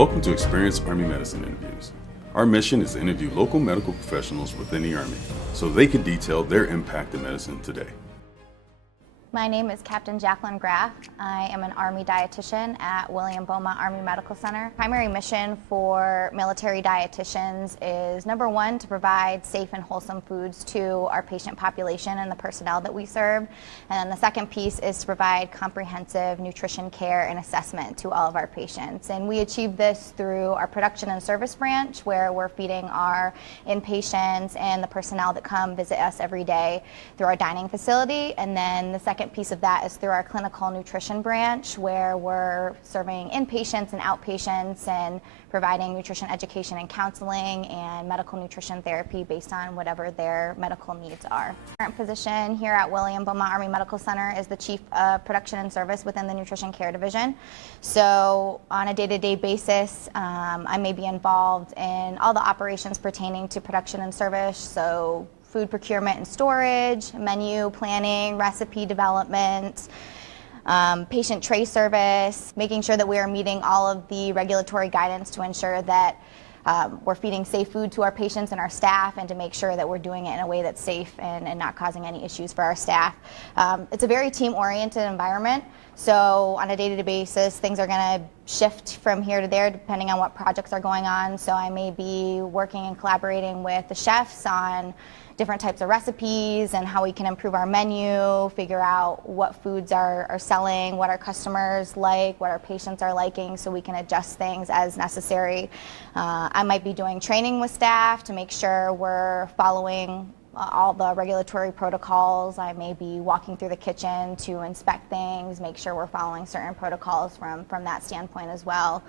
Welcome to Experience Army Medicine Interviews. Our mission is to interview local medical professionals within the Army so they can detail their impact in medicine today. My name is Captain Jaquelin Graf. I am an Army dietitian at William Beaumont Army Medical Center. Primary mission for military dietitians is number one, to provide safe and wholesome foods to our patient population and the personnel that we serve. And then the second piece is to provide comprehensive nutrition care and assessment to all of our patients. And we achieve this through our production and service branch, where we're feeding our inpatients and the personnel that come visit us every day through our dining facility. And then the second piece of that is through our clinical nutrition branch, where we're serving inpatients and outpatients and providing nutrition education and counseling and medical nutrition therapy based on whatever their medical needs are. My current position here at William Beaumont Army Medical Center is the Chief of Production and Service within the Nutrition Care Division. So on a day-to-day basis, I may be involved in all the operations pertaining to production and service, so food procurement and storage, menu planning, recipe development, patient tray service, making sure that we are meeting all of the regulatory guidance to ensure that we're feeding safe food to our patients and our staff, and to make sure that we're doing it in a way that's safe and not causing any issues for our staff. It's a very team-oriented environment, so on a day-to-day basis, things are going to shift from here to there depending on what projects are going on. So I may be working and collaborating with the chefs on different types of recipes and how we can improve our menu, figure out what foods are selling, what our customers like, what our patients are liking, so we can adjust things as necessary. I might be doing training with staff to make sure we're following all the regulatory protocols. I may be walking through the kitchen to inspect things, make sure we're following certain protocols from that standpoint as well,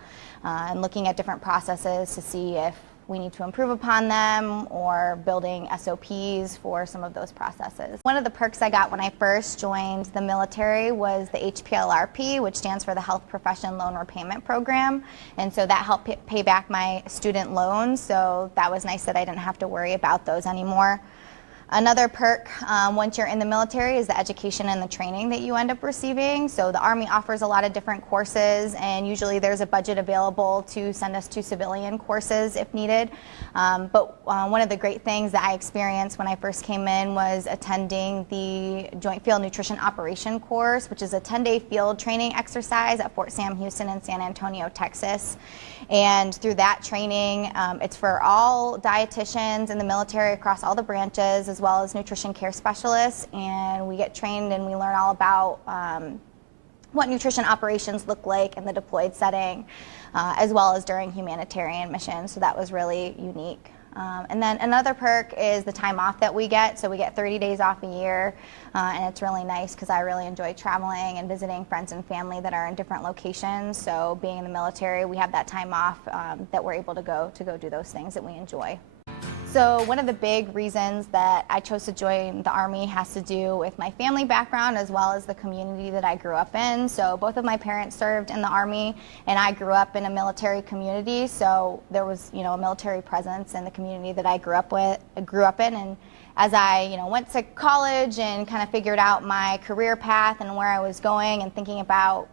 and looking at different processes to see if we need to improve upon them, or building SOPs for some of those processes. One of the perks I got when I first joined the military was the HPLRP, which stands for the Health Profession Loan Repayment Program. And so that helped pay back my student loans, so that was nice that I didn't have to worry about those anymore. Another perk once you're in the military is the education and the training that you end up receiving. So the Army offers a lot of different courses, and usually there's a budget available to send us to civilian courses if needed. But one of the great things that I experienced when I first came in was attending the Joint Field Nutrition Operation course, which is a 10-day field training exercise at Fort Sam Houston in San Antonio, Texas. And through that training, it's for all dietitians in the military across all the branches, as well as nutrition care specialists, and we get trained and we learn all about what nutrition operations look like in the deployed setting, as well as during humanitarian missions, so that was really unique. And then another perk is the time off that we get. So we get 30 days off a year, and it's really nice because I really enjoy traveling and visiting friends and family that are in different locations. So being in the military, we have that time off that we're able to go do those things that we enjoy. So one of the big reasons that I chose to join the Army has to do with my family background, as well as the community that I grew up in. So both of my parents served in the Army, and I grew up in a military community, so there was, a military presence in the community that I grew up in. And as I, went to college and kind of figured out my career path and where I was going, and thinking about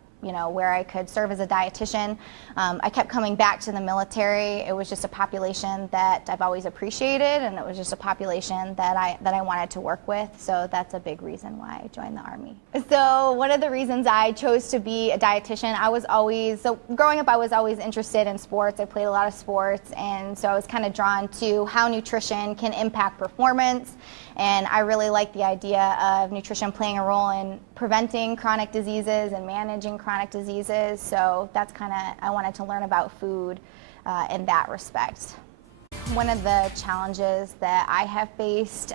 where I could serve as a dietitian, I kept coming back to the military. It was just a population that I've always appreciated, and it was just a population that I wanted to work with. So that's a big reason why I joined the Army. So one of the reasons I chose to be a dietitian, growing up I was always interested in sports. I played a lot of sports, and so I was kind of drawn to how nutrition can impact performance. And I really like the idea of nutrition playing a role in preventing chronic diseases and managing chronic diseases. So that's I wanted to learn about food in that respect. One of the challenges that I have faced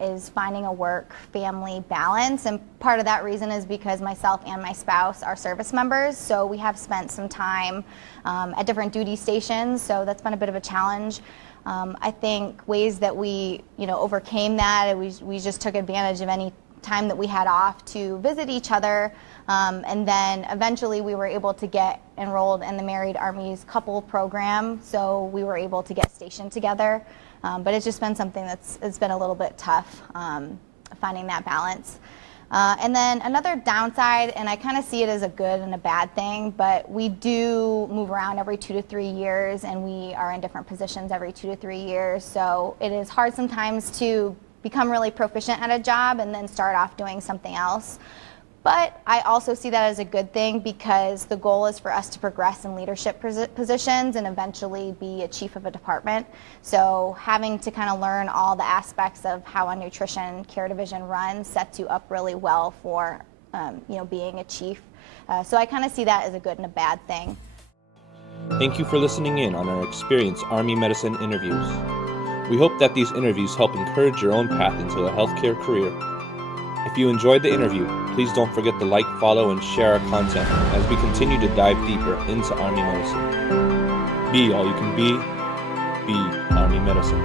is finding a work-family balance, and part of that reason is because myself and my spouse are service members, so we have spent some time at different duty stations, so that's been a bit of a challenge. I think ways that we overcame that, we just took advantage of any time that we had off to visit each other, and then eventually we were able to get enrolled in the Married Army's couple program, so we were able to get stationed together, but it's just been something it's been a little bit tough finding that balance. And then another downside, and I kind of see it as a good and a bad thing, but we do move around every 2 to 3 years, and we are in different positions every 2 to 3 years. So it is hard sometimes to become really proficient at a job and then start off doing something else. But I also see that as a good thing because the goal is for us to progress in leadership positions and eventually be a chief of a department. So having to kind of learn all the aspects of how a nutrition care division runs sets you up really well for being a chief. So I kind of see that as a good and a bad thing. Thank you for listening in on our Experience Army Medicine interviews. We hope that these interviews help encourage your own path into a healthcare career. If you enjoyed the interview, please don't forget to like, follow, and share our content as we continue to dive deeper into Army medicine. Be all you can be Army medicine.